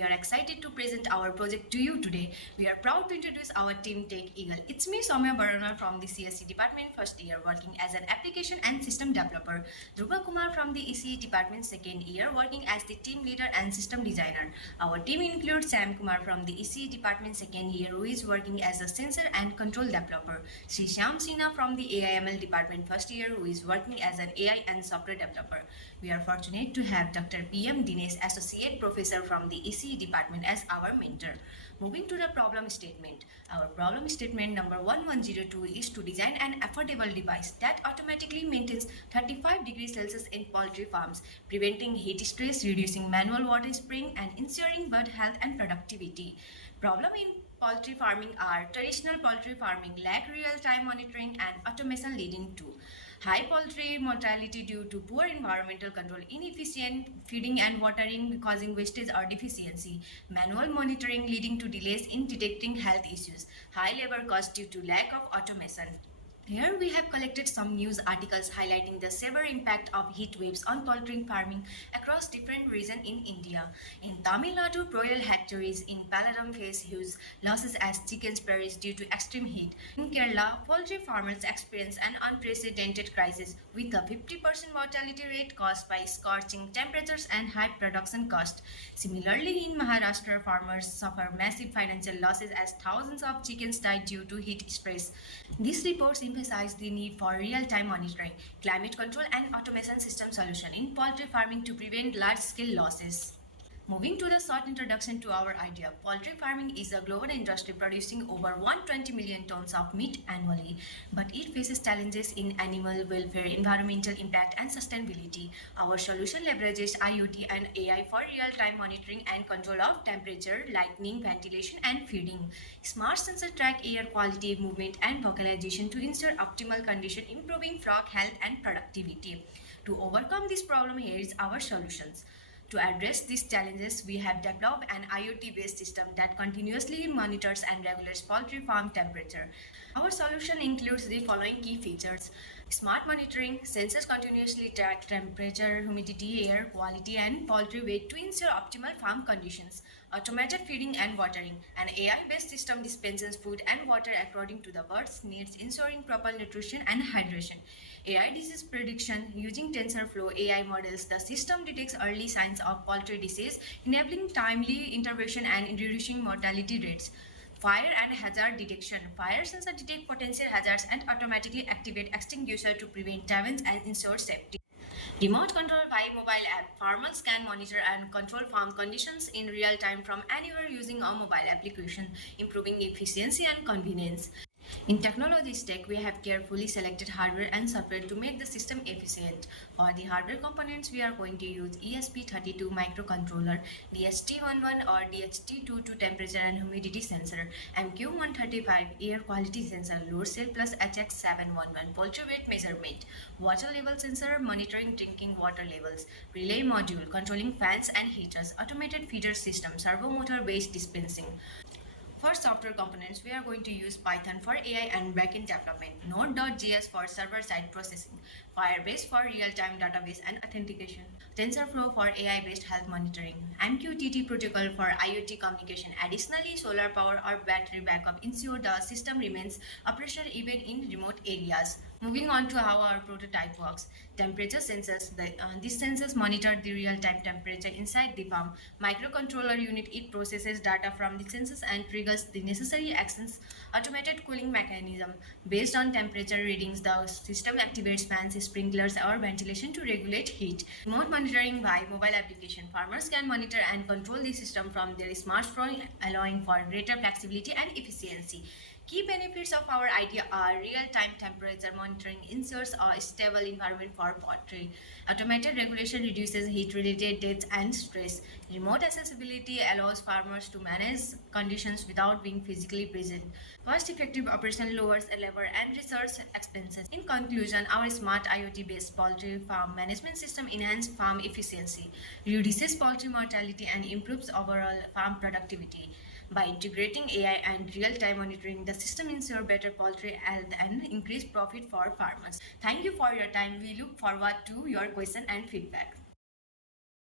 we are excited to present our project to you today. We are proud to introduce our team Tech Eagle. It's me, Soumya Barana from the CSC department, first year, working as an application and system developer. Dhruva Kumar from the ECE department, second year, working as the team leader and system designer. Our team includes Sam Kumar from the ECE department, second year, who is working as a sensor and control developer. Sri Shyam Sinha from the AIML department, first year, who is working as an AI and software developer. We are fortunate to have Dr. PM Dinesh, Associate Professor from the ECE department, as our mentor. Moving to the problem statement. Our problem statement number 1102 is to design an affordable device that automatically maintains 35 degrees Celsius in poultry farms, preventing heat stress, reducing manual water spraying, and ensuring bird health and productivity. Problem in poultry farming are traditional poultry farming lack real-time monitoring and automation, leading to high poultry mortality due to poor environmental control, inefficient feeding and watering causing wastage or deficiency, manual monitoring leading to delays in detecting health issues, high labor cost due to lack of automation. Here we have collected some news articles highlighting the severe impact of heat waves on poultry farming across different regions in India. In Tamil Nadu, broiler hatcheries in Paladam face huge losses as chickens perish due to extreme heat. In Kerala, poultry farmers experience an unprecedented crisis with a 50% mortality rate caused by scorching temperatures and high production cost. Similarly, in Maharashtra, farmers suffer massive financial losses as thousands of chickens die due to heat stress. These reports emphasize the need for real-time monitoring, climate control, and automation system solution in poultry farming to prevent large-scale losses. Moving to the short introduction to our idea, poultry farming is a global industry producing over 120 million tons of meat annually, but it faces challenges in animal welfare, environmental impact, and sustainability. Our solution leverages IoT and AI for real-time monitoring and control of temperature, lighting, ventilation, and feeding. Smart sensors track air quality, movement, and vocalization to ensure optimal condition, improving frog health and productivity. To overcome this problem, here is our solutions. To address these challenges, we have developed an IoT-based system that continuously monitors and regulates poultry farm temperature. Our solution includes the following key features: smart monitoring, sensors continuously track temperature, humidity, air quality, and poultry weight to ensure optimal farm conditions; automated feeding and watering, an AI-based system dispenses food and water according to the bird's needs, ensuring proper nutrition and hydration; AI disease prediction using TensorFlow AI models. The system detects early signs of poultry disease, enabling timely intervention and reducing mortality rates. Fire and hazard detection. Fire sensor detect potential hazards and automatically activate extinguisher to prevent damage and ensure safety. Remote control via mobile app. Farmers can monitor and control farm conditions in real time from anywhere using a mobile application, improving efficiency and convenience. In technology stack, we have carefully selected hardware and software to make the system efficient. For the hardware components, we are going to use ESP32 microcontroller, DHT11 or DHT22 temperature and humidity sensor, MQ135 air quality sensor, load cell plus HX711 poultry weight measurement, water level sensor monitoring drinking water levels, relay module controlling fans and heaters, automated feeder system, servo motor based dispensing. For software components, we are going to use Python for AI and backend development, Node.js for server-side processing, Firebase for real-time database and authentication, TensorFlow for AI-based health monitoring, MQTT protocol for IoT communication. Additionally, solar power or battery backup ensure the system remains operational even in remote areas. Moving on to how our prototype works. Temperature sensors. These sensors monitor the real-time temperature inside the farm. Microcontroller unit, it processes data from the sensors and triggers the necessary actions. Automated cooling mechanism. Based on temperature readings, the system activates fans, sprinklers, or ventilation to regulate heat. Remote monitoring by mobile application. Farmers can monitor and control the system from their smartphone, allowing for greater flexibility and efficiency. Key benefits of our idea are real-time temperature monitoring ensures a stable environment for poultry. Automated regulation reduces heat-related deaths and stress. Remote accessibility allows farmers to manage conditions without being physically present. Cost-effective operation lowers labor and resource expenses. In conclusion, our smart IoT-based poultry farm management system enhances farm efficiency, reduces poultry mortality, and improves overall farm productivity. By integrating AI and real-time monitoring, the system ensures better poultry health and increased profit for farmers. Thank you for your time. We look forward to your question and feedback.